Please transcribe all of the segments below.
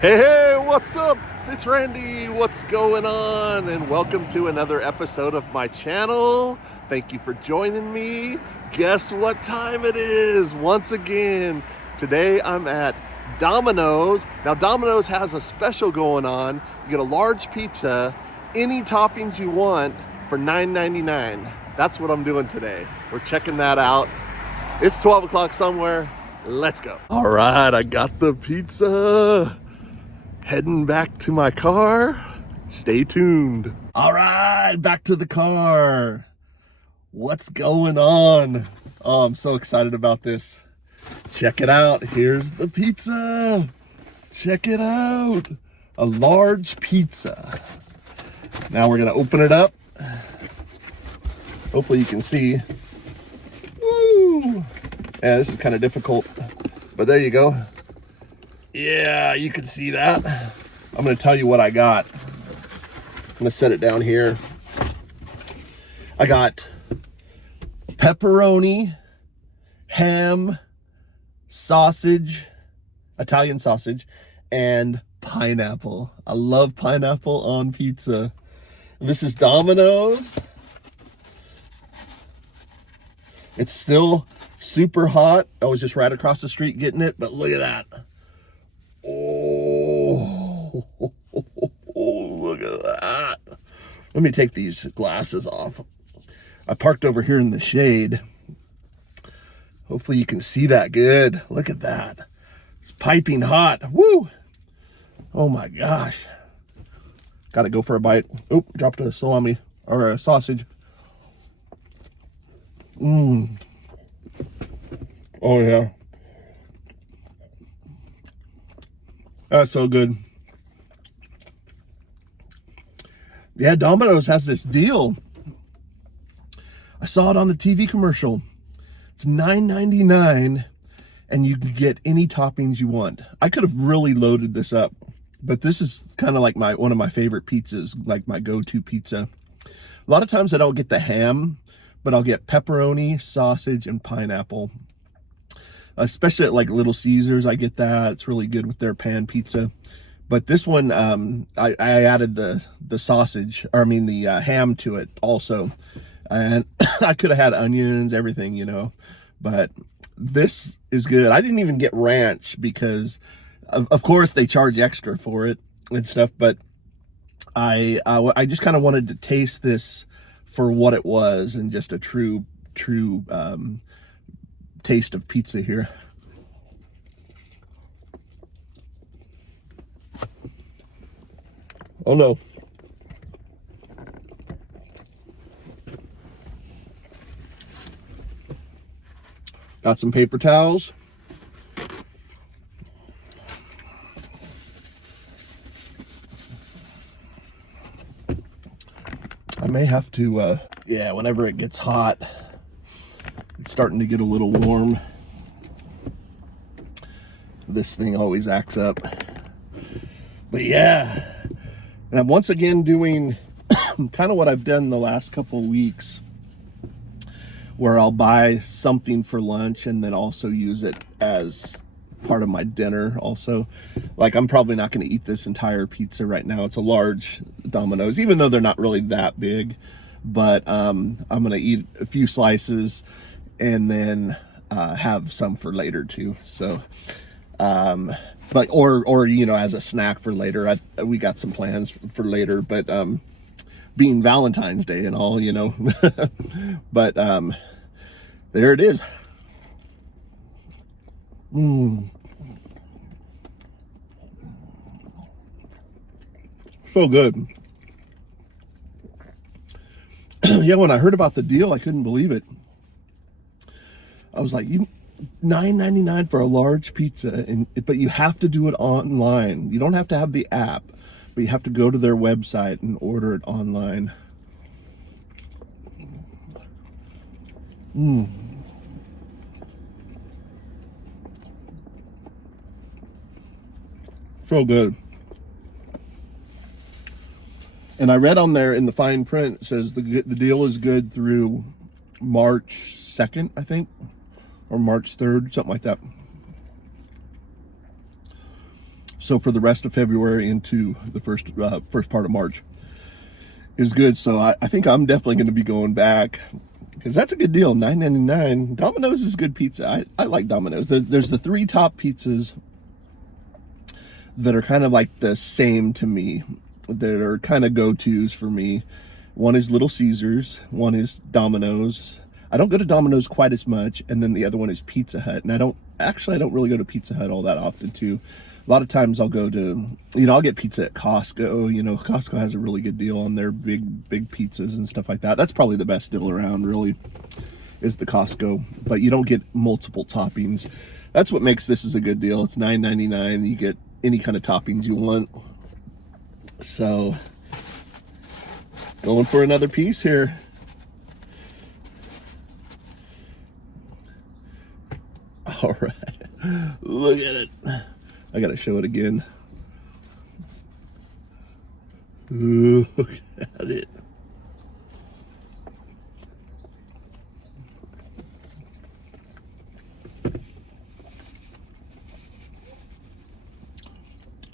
Hey, what's up? It's Randy. What's going on? And welcome to another episode of my channel. Thank you for joining me. Guess what time it is? Once again, today I'm at Domino's. Now, Domino's has a special going on. You get a large pizza, any toppings you want for $9.99. That's what I'm doing today. We're checking that out. It's 12 o'clock somewhere. Let's go. All right, I got the pizza. Heading back to my car. Stay tuned. All right, back to the car. What's going on? Oh, I'm so excited about this. Check it out. Here's the pizza. Check it out. A large pizza. Now we're gonna open it up. Hopefully you can see. Woo! Yeah, this is kind of difficult, but there you go. Yeah, you can see that. I'm going to tell you what I got. I'm going to set it down here. I got pepperoni, ham, sausage, Italian sausage, and pineapple. I love pineapple on pizza. This is Domino's. It's still super hot. I was just right across the street getting it, but look at that. Oh, look at that. Let me take these glasses off. I parked over here in the shade. Hopefully you can see that good. Look at that. It's piping hot. Woo! Oh my gosh. Gotta go for a bite. Oop, dropped a salami or a sausage. Oh yeah. That's so good. Yeah, Domino's has this deal. I saw it on the TV commercial. It's $9.99 and you can get any toppings you want. I could have really loaded this up, but this is kind of like one of my favorite pizzas, like my go-to pizza. A lot of times I don't get the ham, but I'll get pepperoni, sausage, and pineapple. Especially at like Little Caesars, I get that. It's really good with their pan pizza. But this one, I added the sausage, or I mean the ham to it also. And I could have had onions, everything, you know. But this is good. I didn't even get ranch because, of course, they charge extra for it and stuff. But I just kind of wanted to taste this for what it was and just a true taste of pizza here. Oh no. Got some paper towels. I may have to, yeah, whenever it gets hot, it's starting to get a little warm. This thing always acts up. But yeah, and I'm once again doing kind of what I've done the last couple of weeks, where I'll buy something for lunch and then also use it as part of my dinner also. Like, I'm probably not going to eat this entire pizza right now. It's a large Domino's, even though they're not really that big. But I'm going to eat a few slices and then have some for later too. So, but or you know, as a snack for later. We got some plans for later, but being Valentine's Day and all, you know. But there it is. So good. Yeah, when I heard about the deal, I couldn't believe it. I was like, $9.99 for a large pizza, but you have to do it online. You don't have to have the app, but you have to go to their website and order it online. So good. And I read on there in the fine print, it says the deal is good through March 2nd, I think, or March 3rd, something like that. So for the rest of February into the first part of March is good. So I think I'm definitely going to be going back, because that's a good deal. $9.99. Domino's is good pizza. I like Domino's. There's the 3 top pizzas that are kind of like the same to me, that are kind of go-tos for me. One is Little Caesars, one is Domino's. I don't go to Domino's quite as much, and then the other one is Pizza Hut. And I don't really go to Pizza Hut all that often too. A lot of times I'll go to, I'll get pizza at Costco. Costco has a really good deal on their big pizzas and stuff like that. That's probably the best deal around, really, is the Costco. But you don't get multiple toppings. That's what makes this is a good deal. It's $9.99. You get any kind of toppings you want. So, going for another piece here. All right, look at it. I gotta show it again. Look at it.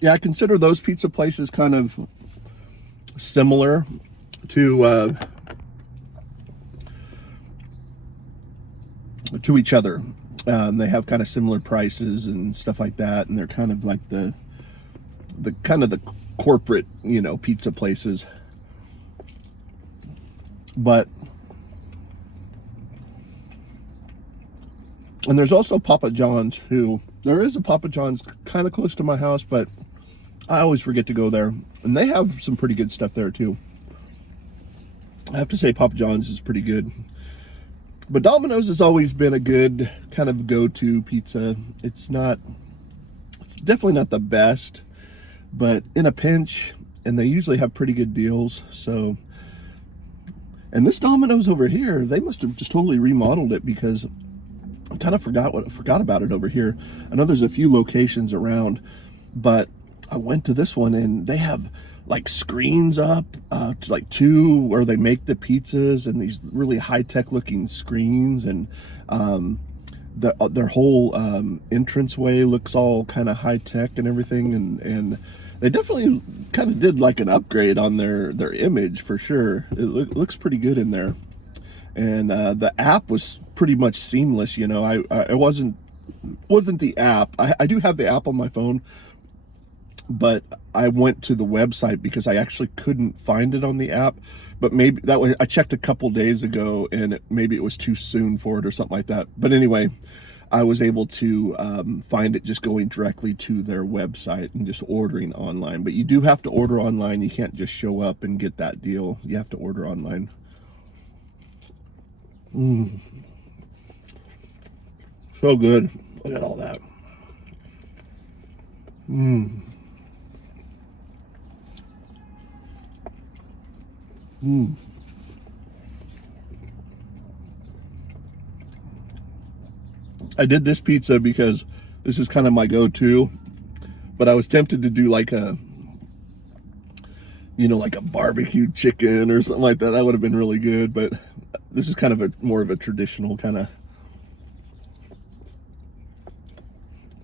Yeah, I consider those pizza places kind of similar to each other. They have kind of similar prices and stuff like that, and they're kind of like the corporate, pizza places. But and there's also Papa John's, there is a Papa John's kind of close to my house, but I always forget to go there, and they have some pretty good stuff there too. I have to say Papa John's is pretty good. But Domino's has always been a good kind of go-to pizza. It's definitely not the best, but in a pinch, and they usually have pretty good deals. So, and this Domino's over here, they must have just totally remodeled it, because I kind of forgot about it over here. I know there's a few locations around, but I went to this one and they have like screens up to like 2 where they make the pizzas, and these really high-tech looking screens, and their whole entranceway looks all kind of high-tech and everything, and they definitely kind of did like an upgrade on their image for sure. It looks pretty good in there. And the app was pretty much seamless. I wasn't the app. I do have the app on my phone, but I went to the website because I actually couldn't find it on the app. But maybe that way, I checked a couple days ago, and maybe it was too soon for it or something like that. But anyway, I was able to find it just going directly to their website and just ordering online. But you do have to order online. You can't just show up and get that deal. You have to order online. So good. Look at all that. I did this pizza because this is kind of my go-to, but I was tempted to do like a barbecue chicken or something like that. That would have been really good, but this is kind of more of a traditional kind of,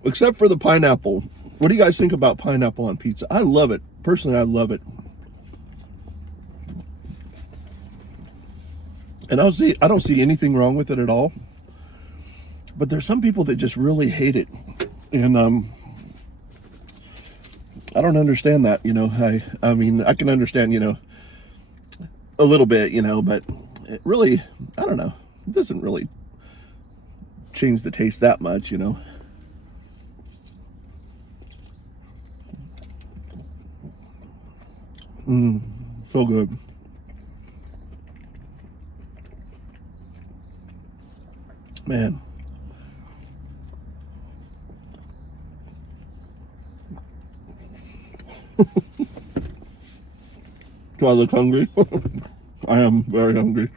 except for the pineapple. What do you guys think about pineapple on pizza? I love it. Personally, I love it. And I don't see anything wrong with it at all. But there's some people that just really hate it. And I don't understand that, I mean, I can understand, a little bit, but it really, I don't know. It doesn't really change the taste that much, So good. Man. Do I look hungry? I am very hungry.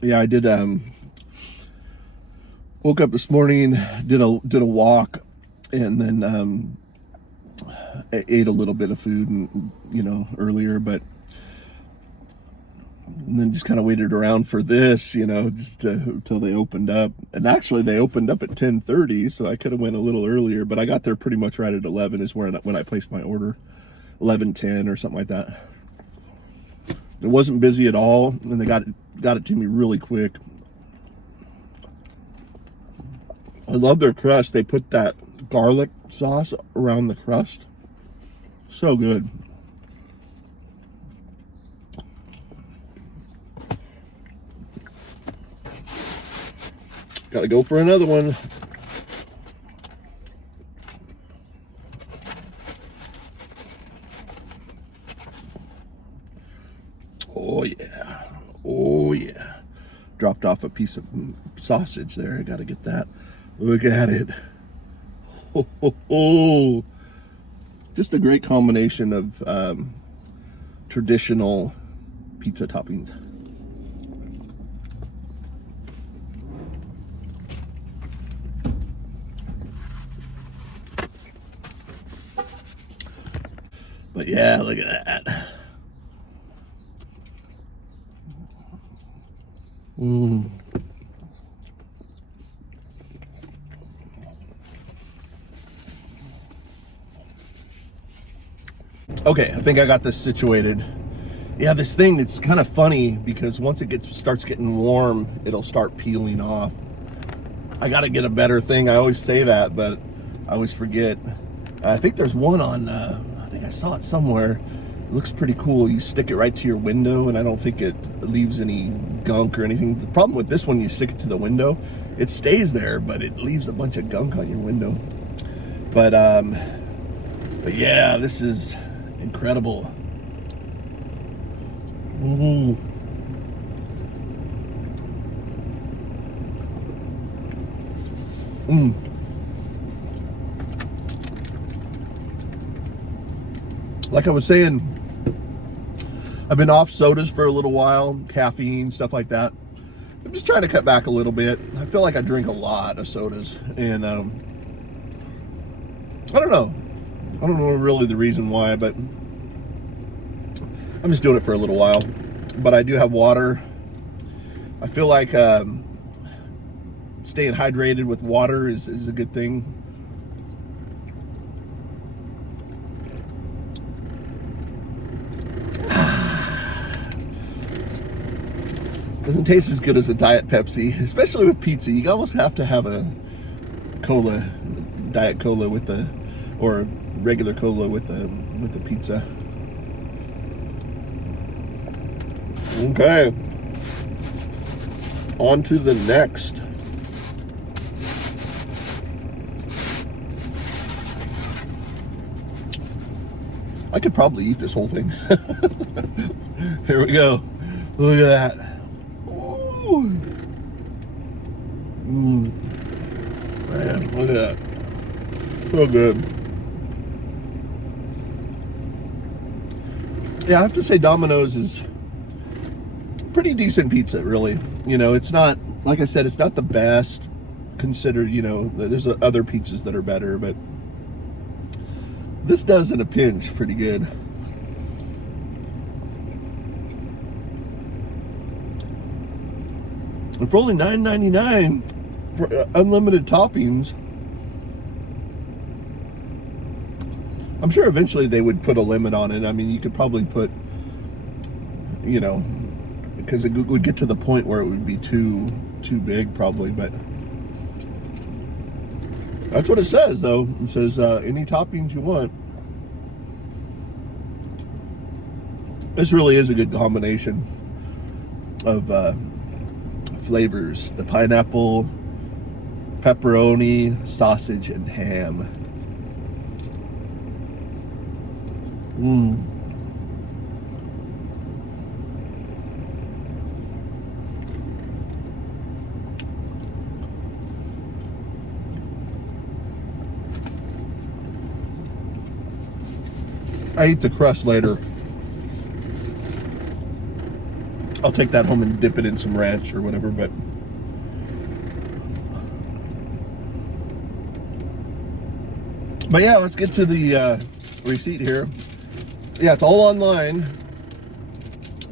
Yeah, I did woke up this morning, did a walk, and then I ate a little bit of food and earlier, but And then just kind of waited around for this, you know, just until they opened up. And actually, they opened up at 10:30, so I could have went a little earlier. But I got there pretty much right at 11 is when I placed my order, 11:10 or something like that. It wasn't busy at all, and they got it to me really quick. I love their crust. They put that garlic sauce around the crust. So good. Gotta go for another one. Oh yeah. Oh yeah. Dropped off a piece of sausage there. I gotta get that. Look at it. Oh, oh, oh. Just a great combination of traditional pizza toppings. But yeah, look at that. Okay, I think I got this situated. Yeah, this thing, it's kind of funny because once it starts getting warm, it'll start peeling off. I got to get a better thing. I always say that, but I always forget. I think there's one on, I think I saw it somewhere. It looks pretty cool. You stick it right to your window, and I don't think it leaves any gunk or anything. The problem with this one, you stick it to the window, it stays there, but it leaves a bunch of gunk on your window. But yeah, this is incredible. Like I was saying, I've been off sodas for a little while, caffeine, stuff like that. I'm just trying to cut back a little bit. I feel like I drink a lot of sodas, and I don't know really the reason why, but I'm just doing it for a little while. But I do have water. I feel like staying hydrated with water is a good thing. Doesn't taste as good as a Diet Pepsi, especially with pizza. You almost have to have a cola, Diet Cola or regular cola with the pizza. Okay, on to the next. I could probably eat this whole thing. Here we go. Look at that. Ooh. Man, look at that. So good. Yeah, I have to say Domino's is pretty decent pizza, really. You know, it's not, like I said, it's not the best considered, you know, there's other pizzas that are better, but this does in a pinch pretty good. And for only $9.99 for unlimited toppings, I'm sure eventually they would put a limit on it. I mean, you could probably put, you know, because it would get to the point where it would be too big probably, but that's what it says, though. It says any toppings you want. This really is a good combination of flavors. The pineapple, pepperoni, sausage, and ham. I eat the crust later. I'll take that home and dip it in some ranch or whatever, but yeah, let's get to the receipt here. Yeah, it's all online.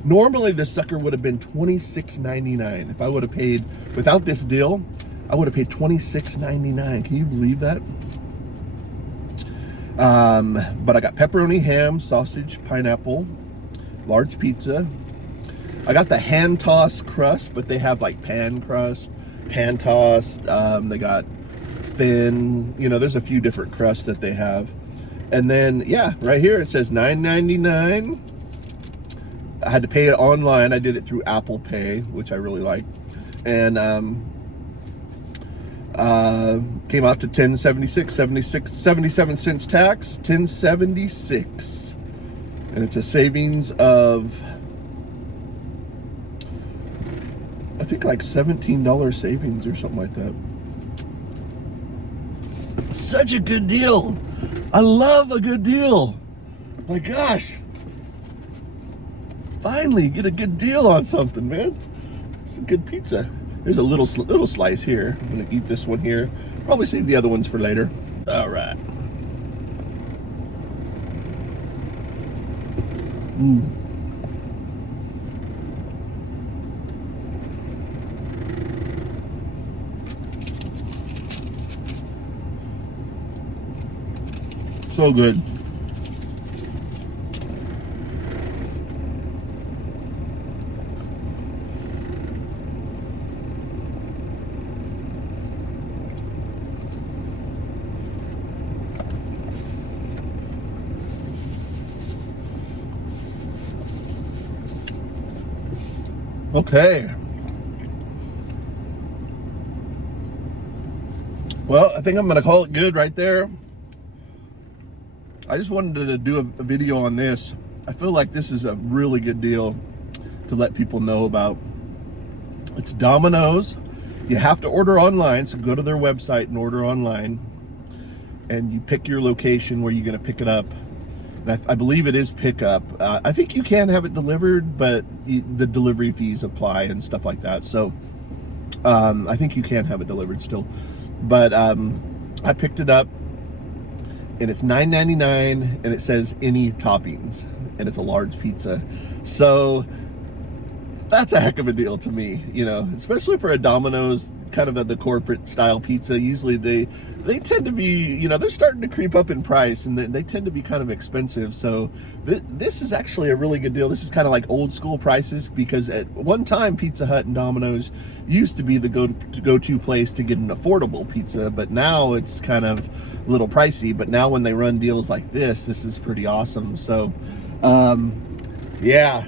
Normally this sucker would have been $26.99. If I would have paid, without this deal, I would have paid $26.99. Can you believe that? But I got pepperoni, ham, sausage, pineapple, large pizza. I got the hand tossed crust, but they have like pan crust, hand tossed. They got thin, you know, there's a few different crusts that they have. And then, yeah, right here it says $9.99. I had to pay it online. I did it through Apple Pay, which I really like. And came out to $10.76, 77 cents tax, $10.76. And it's a savings of, I think like $17 savings or something like that. Such a good deal. I love a good deal. My gosh. Finally get a good deal on something, man. It's a good pizza. There's a little slice here. I'm gonna eat this one here. Probably save the other ones for later. All right. So good. Okay. Well, I think I'm gonna call it good right there. I just wanted to do a video on this. I feel like this is a really good deal to let people know about. It's Domino's. You have to order online, so go to their website and order online. And you pick your location where you're gonna pick it up. And I believe it is pickup. I think you can have it delivered, but the delivery fees apply and stuff like that. So I think you can have it delivered still. But I picked it up, and it's $9.99, and it says any toppings, and it's a large pizza. So that's a heck of a deal to me, you know, especially for a Domino's, kind of the corporate style pizza. Usually they tend to be, you know, they're starting to creep up in price, and they tend to be kind of expensive. So this is actually a really good deal. This is kind of like old school prices, because at one time Pizza Hut and Domino's used to be the go-to place to get an affordable pizza, but now it's kind of a little pricey. But now when they run deals like this is pretty awesome. So yeah,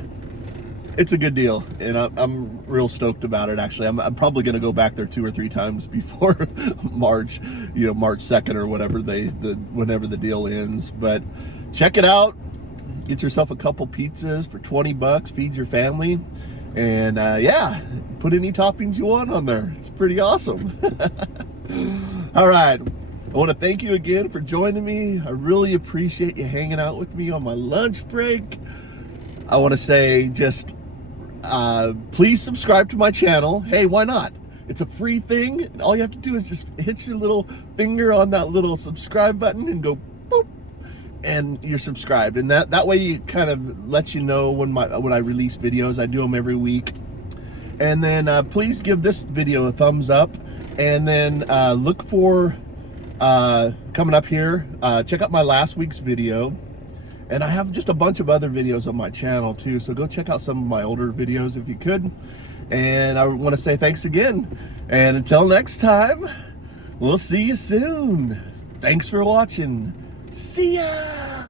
it's a good deal, and I'm real stoked about it. Actually, I'm probably going to go back there 2 or 3 times before March, you know, March 2nd or whatever whenever the deal ends. But check it out. Get yourself a couple pizzas for $20. Feed your family, and yeah, put any toppings you want on there. It's pretty awesome. All right. I want to thank you again for joining me. I really appreciate you hanging out with me on my lunch break. I want to say just please subscribe to my channel. Hey, why not? It's a free thing. All you have to do is just hit your little finger on that little subscribe button and go boop, and you're subscribed. And that way you kind of lets you know when I release videos. I do them every week. And then please give this video a thumbs up, and then look for coming up here. Check out my last week's video. And I have just a bunch of other videos on my channel too, so go check out some of my older videos if you could. And I want to say thanks again. And until next time, we'll see you soon. Thanks for watching. See ya!